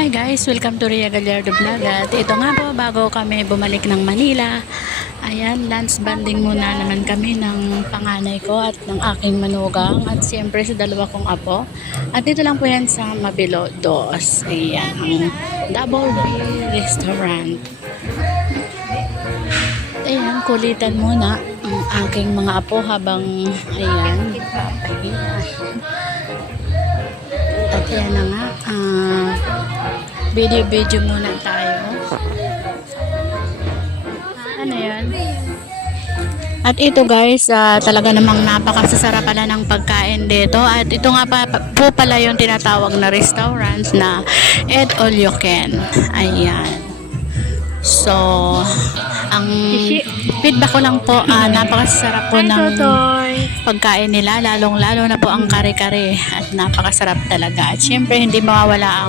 Hi guys, welcome to Ria Gallardo Vlog. At ito nga po, bago kami bumalik ng Manila, ayan, lunch banding muna naman kami ng panganay ko at ng aking manugang at siyempre sa dalawa kong apo. At dito lang po yan sa Mabilo Dos. Ayan, ang Double B Restaurant. Ayan, kulitan muna ang aking mga apo habang ayan, papahinga. At yan na nga, video muna tayo. Ano yan? At ito guys, talaga namang napakasasarap pala ng pagkain dito. At ito nga po pala yung tinatawag na restaurant na Eat All You Can. Ayan. So, ang feedback ko lang po, napakasarap po ng pagkain nila, lalong-lalo na po ang kare-kare at napakasarap talaga. At syempre hindi mawawala ang